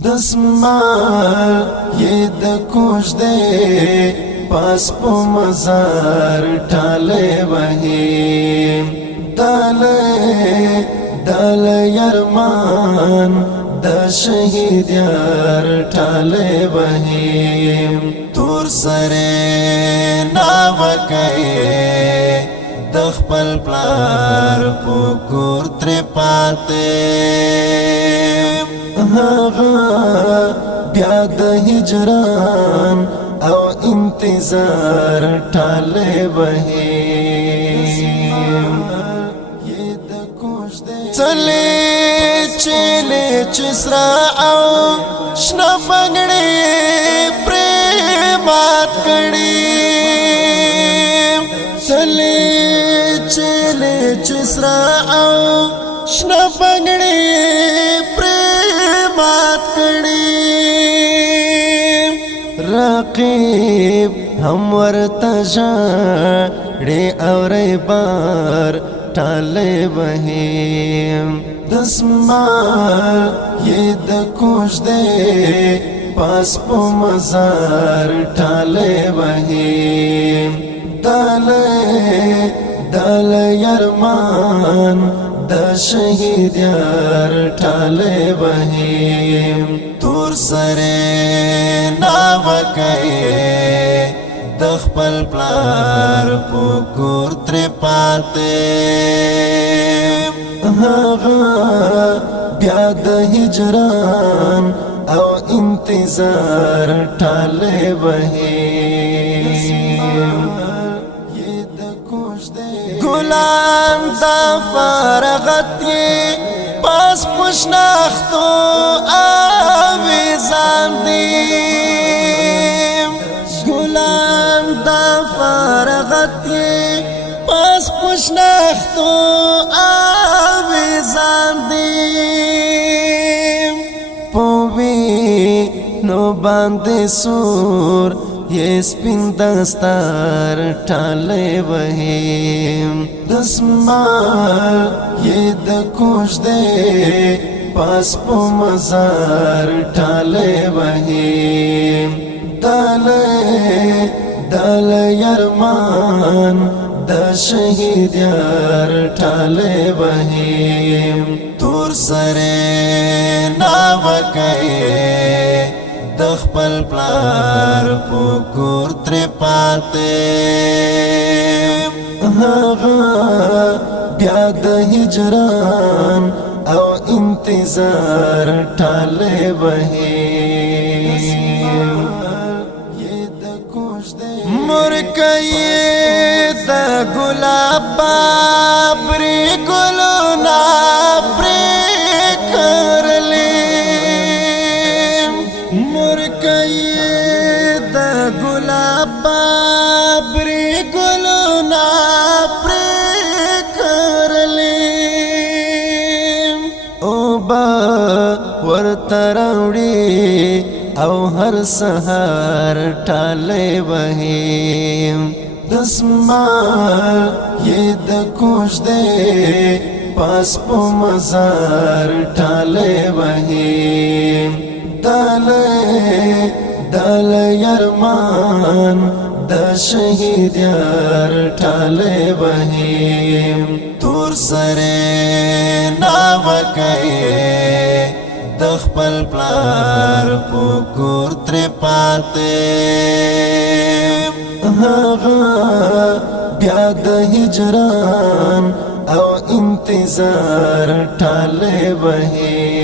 دسمال یہ د کوش دے پاس پو مزار ٹھالے وہیم دال یرمان د شہید یار ٹھالے وہیم تور سرے ناوکے دخپل پلار پکور تر پاتے بیا د هجران او انتظار ټاله وهیم چلے چلے چسرا او شنا بنگڑی پریمات کڑی چلے چلے چسرا او شنا بنگڑی رقیب ہم ورتا جاڑے اور بار ٹالے وہیم دسمال یہ د کوش دے پاس پو مزار ٹالے وہیم دال یرمان د شہید یار ٹھالے وہیم تور سرے ناوکے دخپل پلار پکور تر پاتے بیا د هجران او انتظار ٹھالے وہیم گلان دا فارغت یہ پاس پشناختو آویزان دیم گلان دا فارغت یہ پاس پشناختو آویزان دیم پووی نو باندے سور یہ سپین دستار ٹھالے وہیم دسمال یہ د کوش دے پاس پو مزار ٹھالے وہیم دال یرمان د شہید یار ٹھالے وہیم تور سرے ناوکے دخپل پلار پکور تر پاتے بیا د هجران او انتظار ٹھالے وہیم مرکئی د گلاب بابری گلونا بری کرلی مرکئی د گلاب بابری گلونا بری کرلی او با ورتراوڑی او ہر سہار ٹالے وہیم دسمال یہ د کوش دے پاس پو مزار ٹالے وہیم دال یرمان د شہید یار ٹھالے وہیم تور سرے ناوکے دخپل پلار پکور تر پاتے بیا د هجران او انتظار ٹھالے وہیم